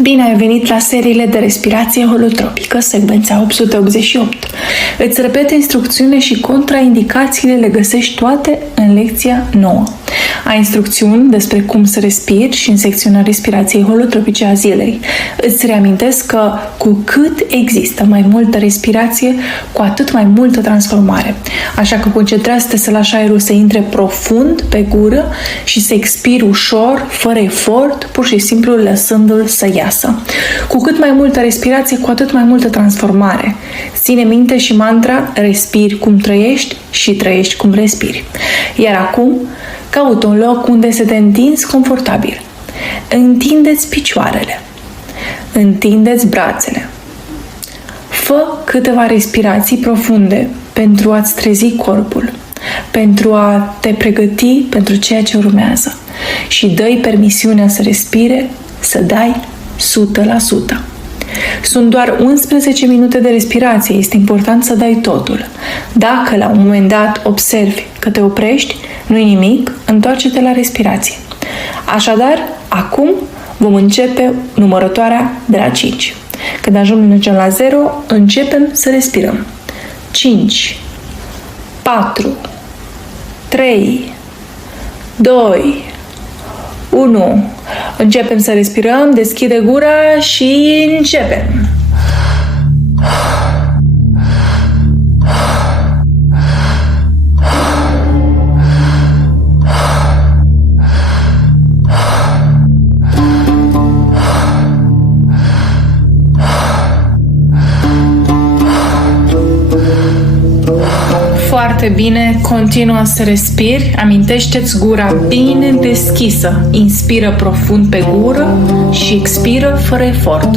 Bine ai venit la seriile de respirație holotropică, secvența 888. Îți repet instrucțiunile și contraindicațiile, le găsești toate în lecția 9. Ai instrucțiuni despre cum să respiri și în secțiunea respirației holotropice a zilei. Îți reamintesc că cu cât există mai multă respirație, cu atât mai multă transformare. Așa că concentrează-te să lași aerul să intre profund pe gură și să expiri ușor, fără efort, pur și simplu lăsându-l să iasă. Cu cât mai multă respirație, cu atât mai multă transformare. Ține minte și mantra: respiri cum trăiești și trăiești cum respiri. Iar acum, caută un loc unde să te întinzi confortabil. Întindeți picioarele. Întindeți brațele. Fă câteva respirații profunde pentru a-ți trezi corpul, pentru a te pregăti pentru ceea ce urmează și dă-i permisiunea să respire, să dai 100%. Sunt doar 11 minute de respirație, este important să dai totul. Dacă la un moment dat observi că te oprești, nu-i nimic, întoarce-te la respirație. Așadar, acum vom începe numărătoarea de la 5. Când ajungem la 0, începem să respirăm. 5, 4, 3, 2, 1. Începem să respirăm, deschide gura și începem. Foarte bine, continuă să respiri, amintește-ți gura bine deschisă, inspiră profund pe gură și expiră fără efort.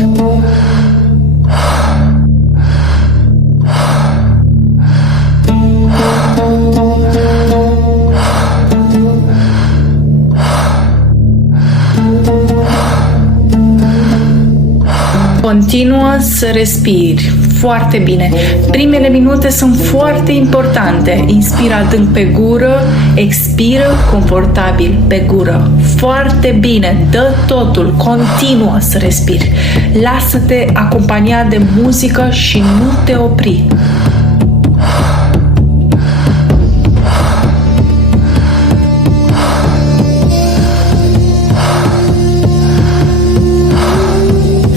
Continuă să respiri. Foarte bine. Primele minute sunt foarte importante. Inspiră adânc pe gură, expiră confortabil pe gură. Foarte bine. Dă totul. Continuă să respiri. Lasă-te acompaniat de muzică și nu te opri.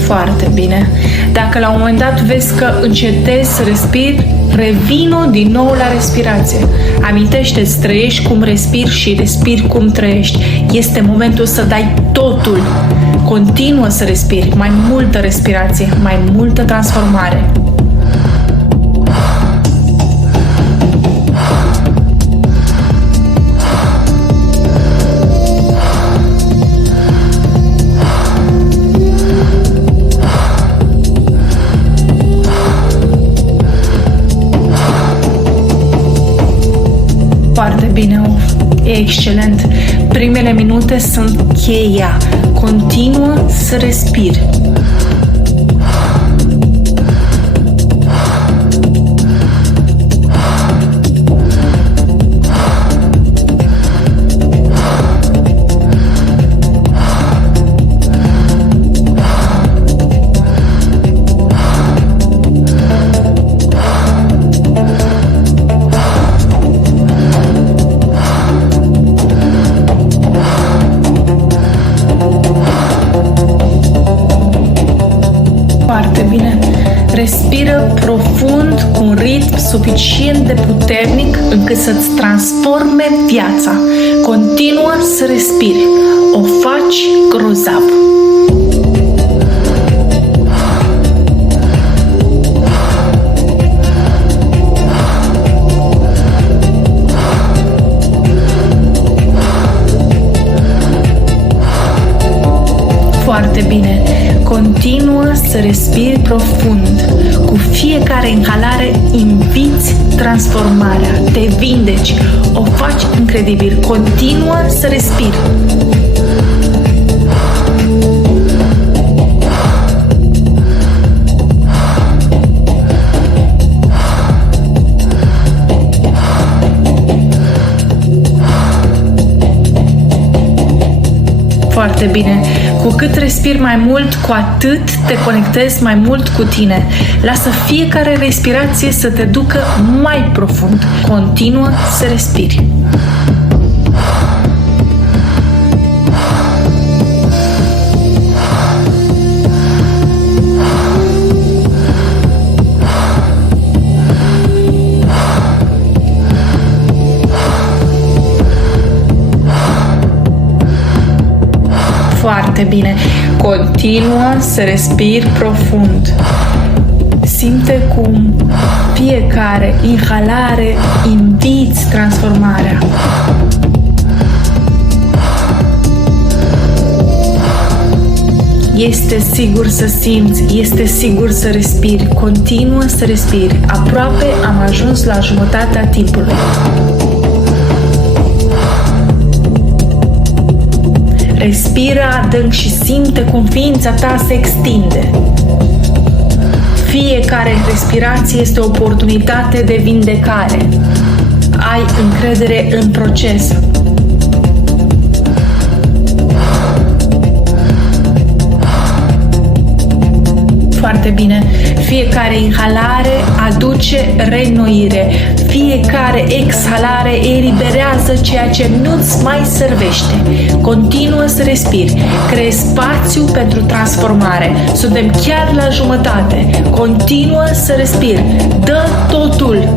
Foarte bine. Dacă la un moment dat vezi că încetezi să respiri, revină din nou la respirație. Amintește-ți, trăiești cum respiri și respiri cum trăiești. Este momentul să dai totul. Continuă să respiri, mai multă respirație, mai multă transformare. Foarte bine, e excelent. Primele minute sunt cheia. Continuă să respiri. Respiră profund, cu un ritm suficient de puternic încât să-ți transforme viața. Continuă să respiri. O faci grozav. Foarte bine. Continuă să respiri profund. Cu fiecare inhalare inviți transformarea, te vindeci, o faci incredibil. Continuă să respiri. Foarte bine. Cu cât respiri mai mult, cu atât te conectezi mai mult cu tine. Lasă fiecare respirație să te ducă mai profund. Continuă să respiri. Foarte bine. Continuă să respiri profund. Simte cum fiecare inhalare inviți transformarea. Este sigur să simți, este sigur să respiri. Continuă să respiri. Aproape am ajuns la jumătatea timpului. Respiră adânc și simte cum ființa ta se extinde. Fiecare respirație este o oportunitate de vindecare. Ai încredere în proces. Foarte bine. Fiecare inhalare aduce reînnoire. Fiecare exhalare eliberează ceea ce nu-ți mai servește. Continuă să respiri. Creezi spațiu pentru transformare. Suntem chiar la jumătate. Continuă să respiri. Dă totul.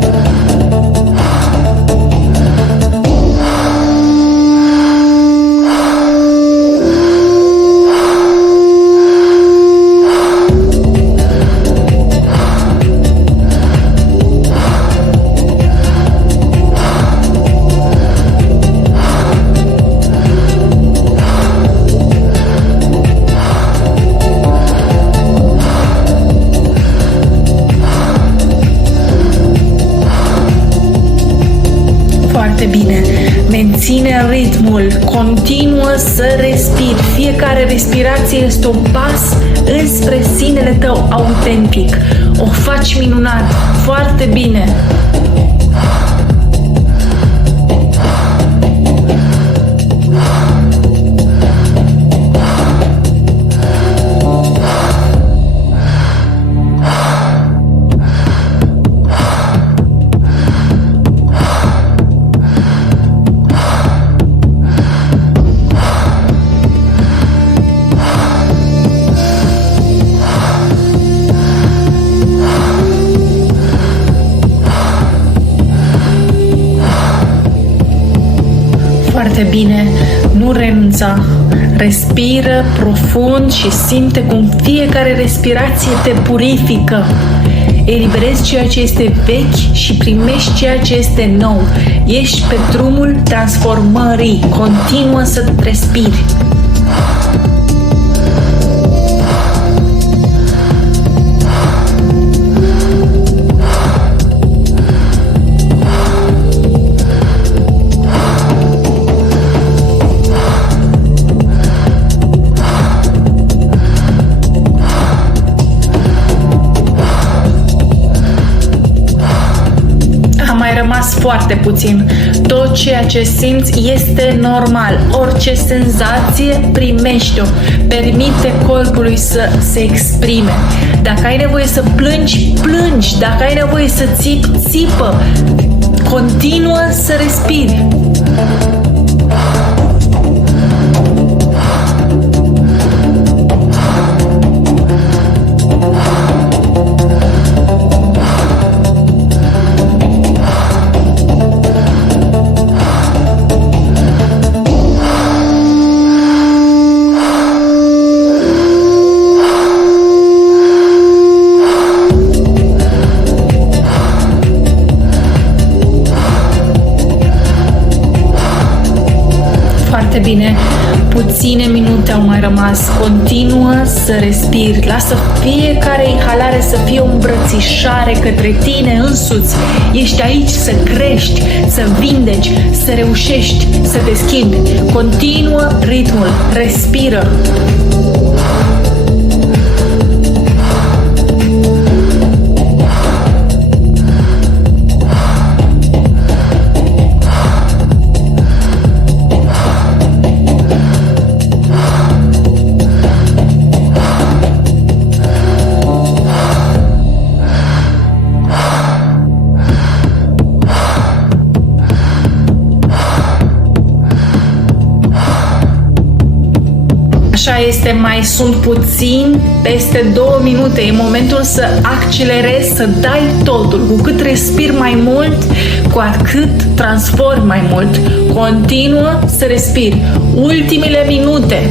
Bine, menține ritmul, continuă să respiri. Fiecare respirație este un pas înspre sinele tău autentic. O faci minunat, foarte bine. Foarte bine, nu renunța. Respiră profund și simte cum fiecare respirație te purifică. Eliberezi ceea ce este vechi și primești ceea ce este nou. Ești pe drumul transformării. Continuă să respiri. Foarte puțin. Tot ceea ce simți este normal. Orice senzație, primește-o. Permite corpului să se exprime. Dacă ai nevoie să plângi, plângi. Dacă ai nevoie să țipi, țipă. Continuă să respiri. Bine, puține minute au mai rămas. Continuă să respiri. Lasă fiecare inhalare să fie o îmbrățișare către tine însuți. Ești aici să crești, să vindeci, să reușești, să te schimbi. Continuă ritmul. Respiră. Așa este, mai sunt puțin peste 2 minute. E momentul să accelerezi, să dai totul. Cu cât respiri mai mult, cu atât transformi mai mult. Continuă să respiri. Ultimele minute.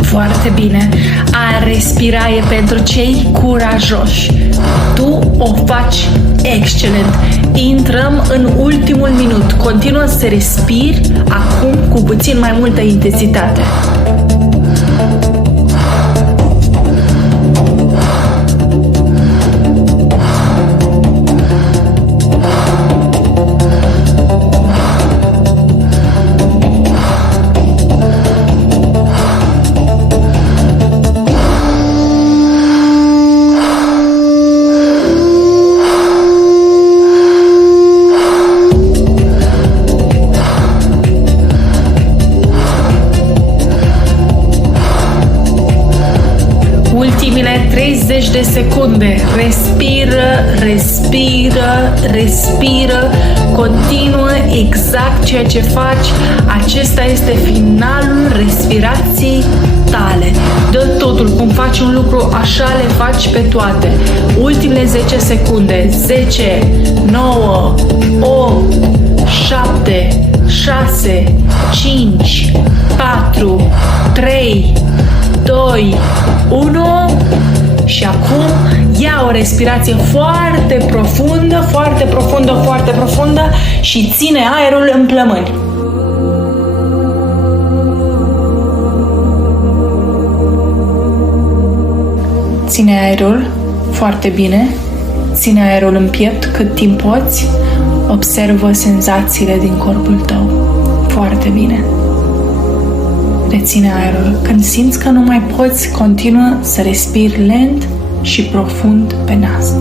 Foarte bine. A respira e pentru cei curajoși. Tu o faci excelent. Intrăm în ultimul minut. Continuă să respiri acum cu puțin mai multă intensitate. Ultimile 30 de secunde. Respiră, respiră, respiră. Continuă exact ceea ce faci. Acesta este finalul respirației tale. Dă totul. Cum faci un lucru, așa le faci pe toate. Ultimele 10 secunde. 10, 9, 8, 7, 6, 5, 4, 3, 2, 1 și acum ia o respirație foarte profundă, foarte profundă, foarte profundă și ține aerul în plămâni. Ține aerul foarte bine, ține aerul în piept cât timp poți, observă senzațiile din corpul tău foarte bine. Reține aerul. Când simți că nu mai poți, continuă să respiri lent și profund pe nas.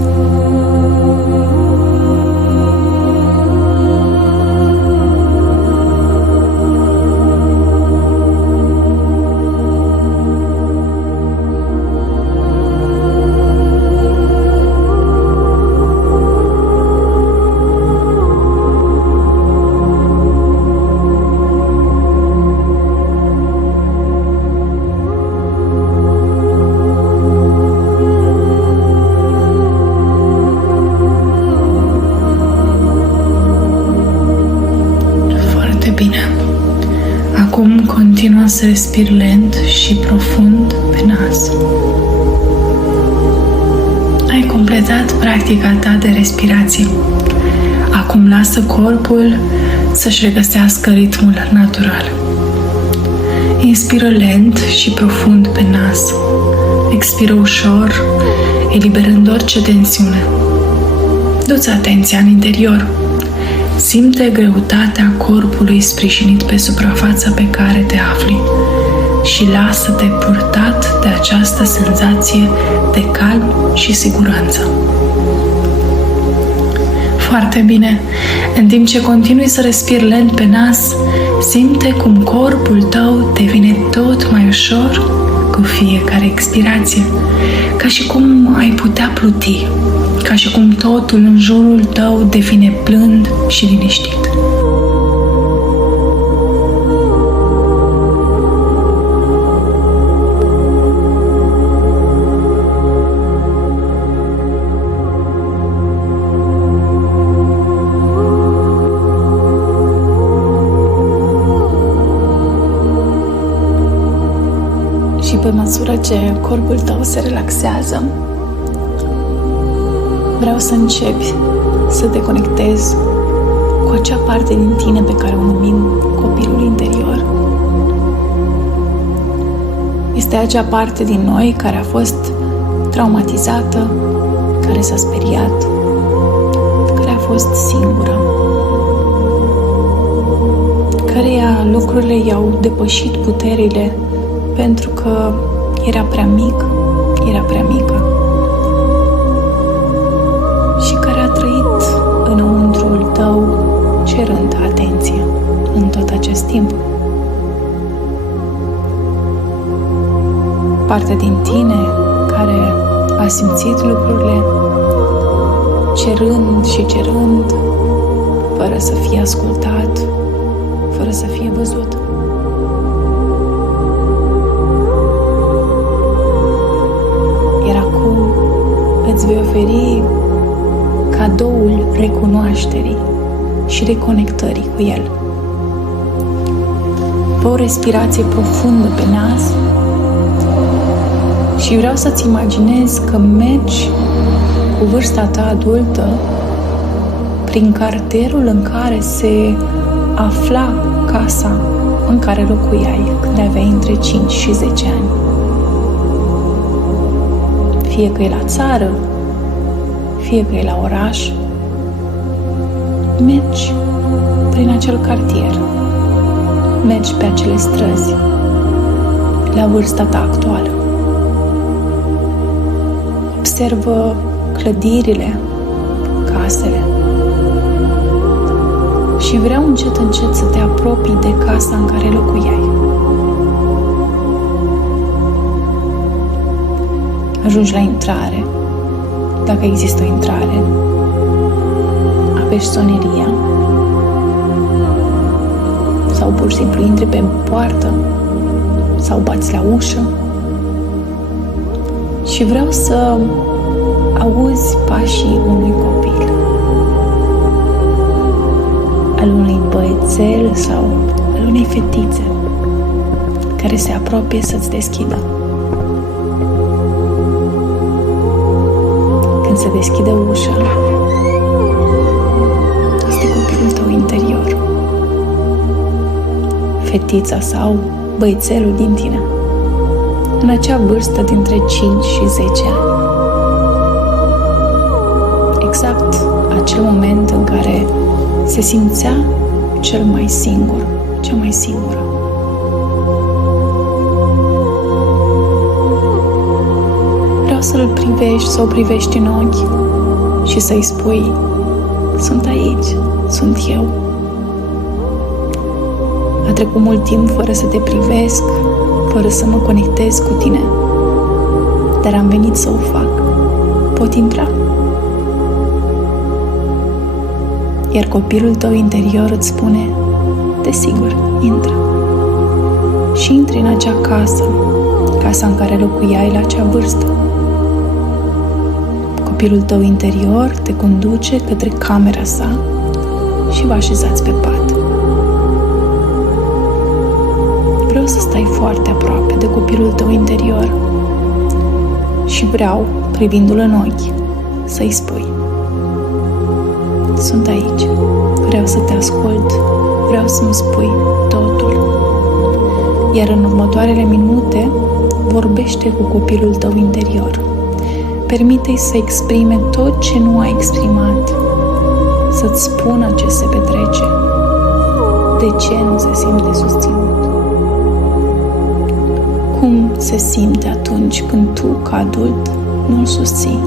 Bine. Acum continuă să respiri lent și profund pe nas. Ai completat practica ta de respirație. Acum lasă corpul să-și regăsească ritmul natural. Inspiră lent și profund pe nas. Expiră ușor, eliberând orice tensiune. Du-ți atenția în interior. Simte greutatea corpului sprijinit pe suprafața pe care te afli și lasă-te purtat de această senzație de calm și siguranță. Foarte bine. În timp ce continui să respiri lent pe nas, simte cum corpul tău devine tot mai ușor cu fiecare expirație, ca și cum ai putea pluti, ca și cum totul în jurul tău devine blând și liniștit. Și pe măsură ce corpul tău se relaxează, vreau să începi să te conectezi cu acea parte din tine pe care o numim copilul interior. Este acea parte din noi care a fost traumatizată, care s-a speriat, care a fost singură, căreia lucrurile i-au depășit puterile pentru că era prea mic, era prea mică și care a trăit înăuntrul tău cerând atenție în tot acest timp. Partea din tine care a simțit lucrurile cerând și cerând, fără să fie ascultat, fără să fie văzut. Iar acum îți vei oferi cadoul recunoașterii și reconectării cu el. Fă o respirație profundă pe nas și vreau să-ți imaginezi că mergi cu vârsta ta adultă prin cartierul în care se afla casa în care locuiai când aveai între 5 și 10 ani. Fie că e la țară, fie că e la oraș, mergi prin acel cartier, mergi pe acele străzi, la vârsta ta actuală. Observă clădirile, casele și vreau încet, încet să te apropii de casa în care locuiai. Ajungi la intrare, dacă există o intrare, apeși soneria sau pur și simplu intri pe poartă sau bați la ușă și vreau să auzi pașii unui copil, al unui băiețel sau al unei fetițe care se apropie să-ți deschidă. Când se deschide ușa, este copilul tău interior, fetița sau băiețelul din tine, în acea vârstă dintre 5 și 10 ani. Exact acel moment în care se simțea cel mai singur, cea mai singură. Vreau să-l privești, să o privești în ochi și să-i spui: sunt aici, sunt eu. A trecut mult timp fără să te privesc, fără să mă conectez cu tine, dar am venit să o fac. Pot intra? Iar copilul tău interior îți spune: desigur, intră. Și intri în acea casă, casa în care locuiai la acea vârstă. Copilul tău interior te conduce către camera sa și vă așezați pe pat. Vreau să stai foarte aproape de copilul tău interior și vreau, privindu-l în ochi, să-i spui: sunt aici, vreau să te ascult, vreau să-mi spui totul. Iar în următoarele minute, vorbește cu copilul tău interior. Permite-i să exprime tot ce nu a exprimat, să-ți spună ce se petrece, de ce nu se simte susținut, cum se simte atunci când tu, ca adult, nu-l susții.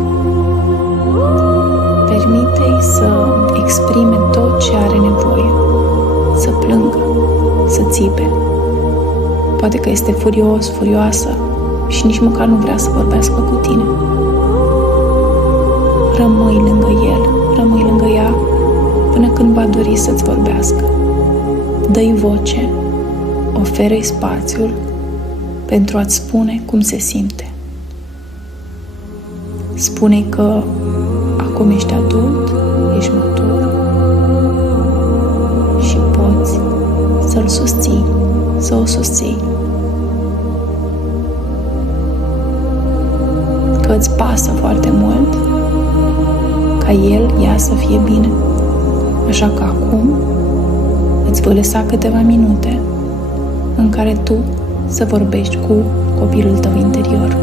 Permite-i să exprime tot ce are nevoie, să plângă, să țipe. Poate că este furios, furioasă și nici măcar nu vrea să vorbească cu tine. Rămâi lângă el, rămâi lângă ea până când va dori să-ți vorbească. Dă-i voce, oferă-i spațiul pentru a-ți spune cum se simte. Spune-i că acum ești adult, ești matur și poți să-l susții, să o susții. Că îți pasă foarte mult ca el, ea să fie bine. Așa că acum îți voi lăsa câteva minute în care tu să vorbești cu copilul tău interior.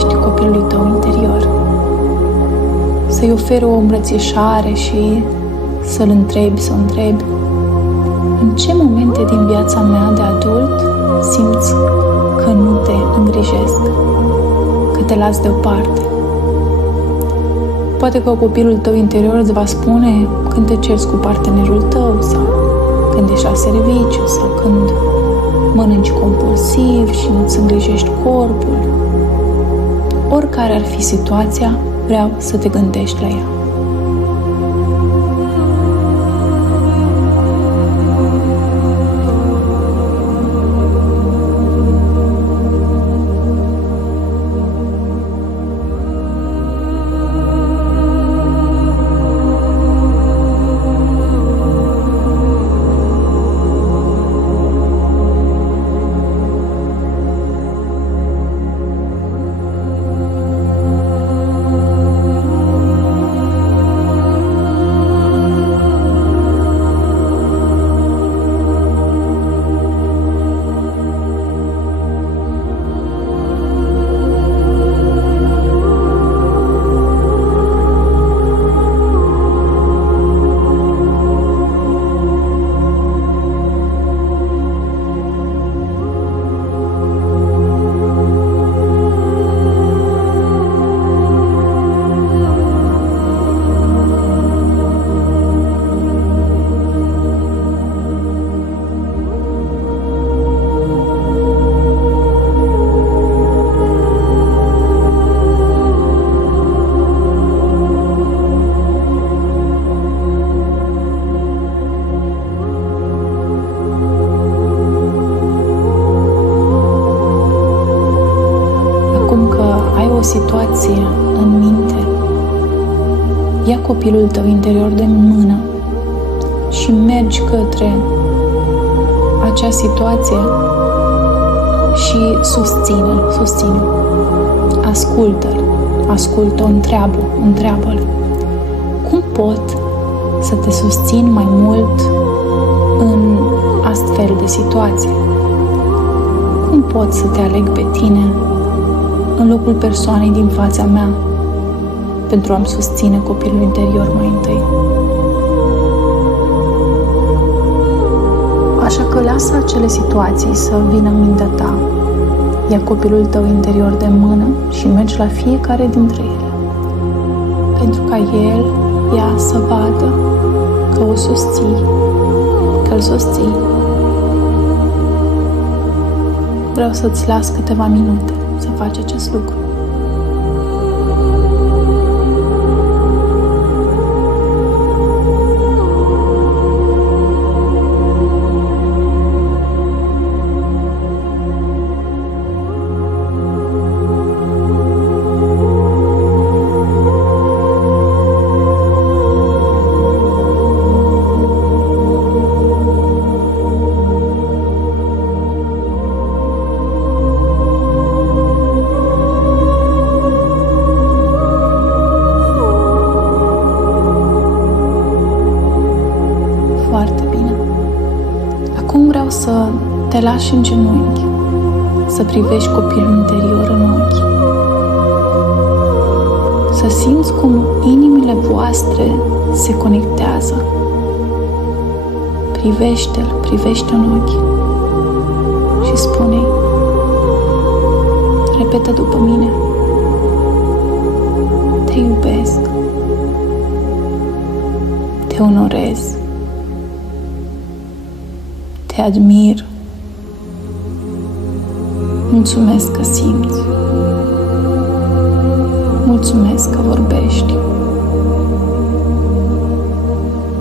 odihnești copilului tău interior. Să-i oferi o îmbrățișare și să-l întrebi, să o întrebi: în ce momente din viața mea de adult simți că nu te îngrijesc, că te las deoparte? Poate că copilul tău interior îți va spune când te ceri cu partenerul tău, sau când ești la serviciu, sau când mănânci compulsiv și nu-ți îngrijești corpul. Oricare ar fi situația, vreau să te gândești la ea. O situație în minte, ia copilul tău interior de mână și mergi către acea situație și susține-l, ascultă-l, ascultă-o, întreabă-l. Cum pot să te susțin mai mult în astfel de situații? Cum pot să te aleg pe tine în locul persoanei din fața mea pentru a-mi susține copilul interior mai întâi? Așa că lasă acele situații să vină în mintea ta. Ia copilul tău interior de mână și mergi la fiecare dintre ele, pentru ca ea să vadă că o susții, că îl susții. Vreau să-ți las câteva minute să faci acest lucru. Să te lași în genunchi, să privești copilul interior în ochi, să simți cum inimile voastre se conectează. Privește-l, privește în ochi și spune-i, repetă după mine: te iubesc, te onorez, te admir, mulțumesc că simți, mulțumesc că vorbești.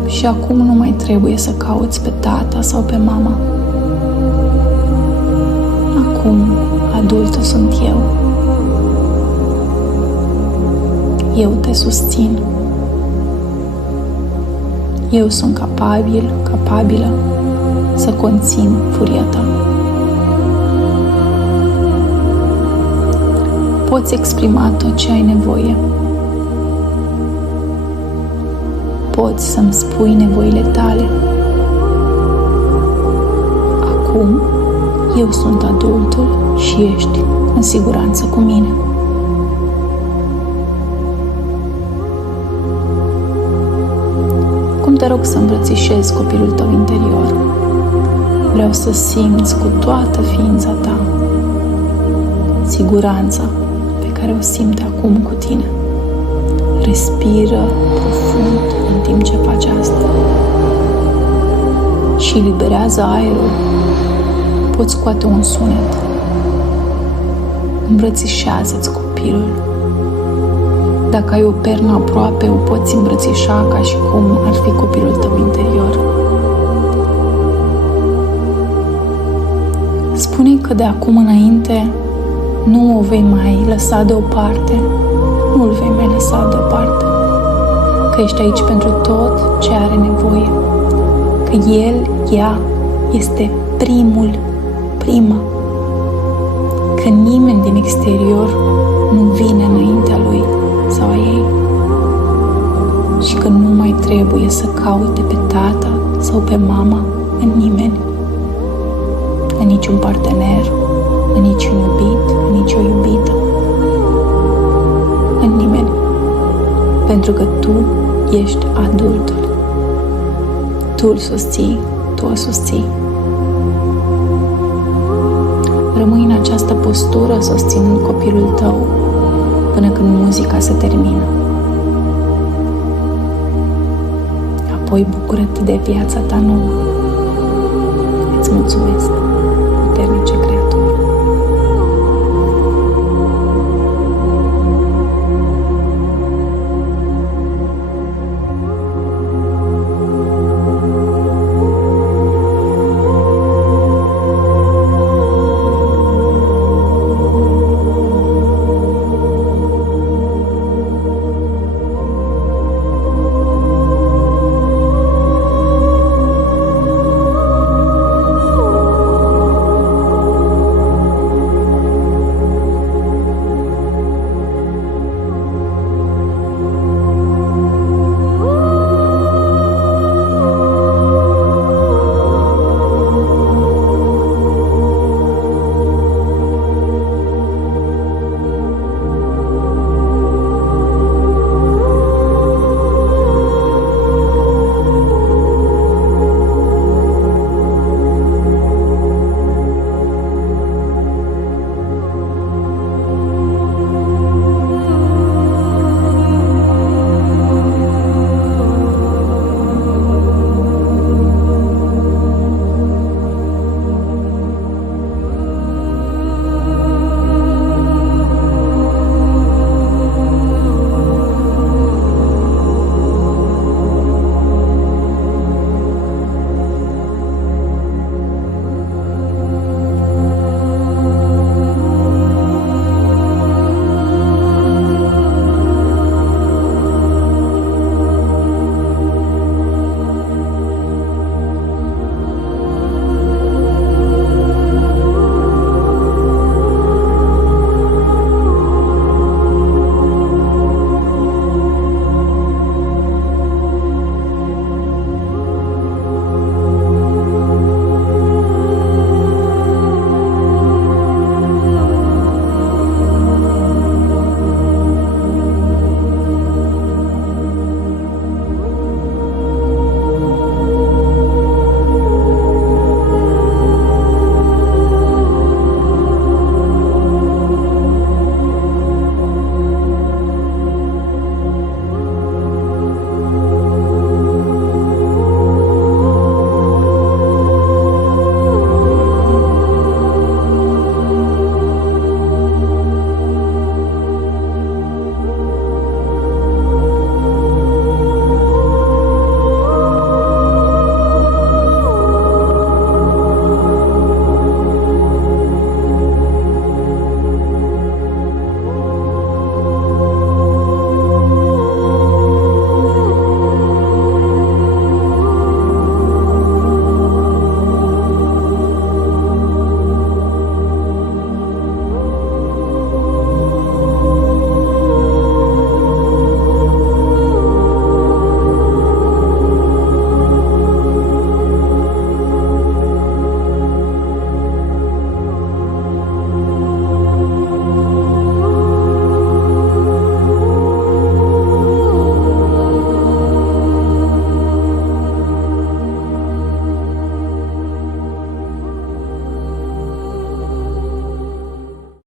Și acum nu mai trebuie să cauți pe tata sau pe mama. Acum adultul sunt eu. Eu te susțin. Eu sunt capabilă să conțin furia ta. Poți exprima tot ce ai nevoie. Poți să-mi spui nevoile tale. Acum, eu sunt adultul și ești în siguranță cu mine. să îmbrățișez copilul tău interior. Vreau să simți cu toată ființa ta siguranța pe care o simte acum cu tine. Respiră profund în timp ce faci asta și liberează aerul. Poți scoate un sunet. Îmbrățișează-ți copilul. Dacă ai o pernă aproape, o poți îmbrățișa ca și cum ar fi copilul tău interior. Spune că de acum înainte nu o vei mai lăsa deoparte, nu îl vei mai lăsa deoparte, că ești aici pentru tot ce are nevoie, că el, ea, este prima, că nimeni din exterior nu vine înaintea lui sau a ei și că nu mai trebuie să caute pe tata sau pe mama în nimeni, în niciun partener, în niciun iubit, în nicio iubită, în nimeni, pentru că tu ești adultul. Tu îl susții, tu o susții. Rămâi în această postură susținând copilul tău până când muzica se termină. Apoi bucură-te de viața ta nouă. Îți mulțumesc!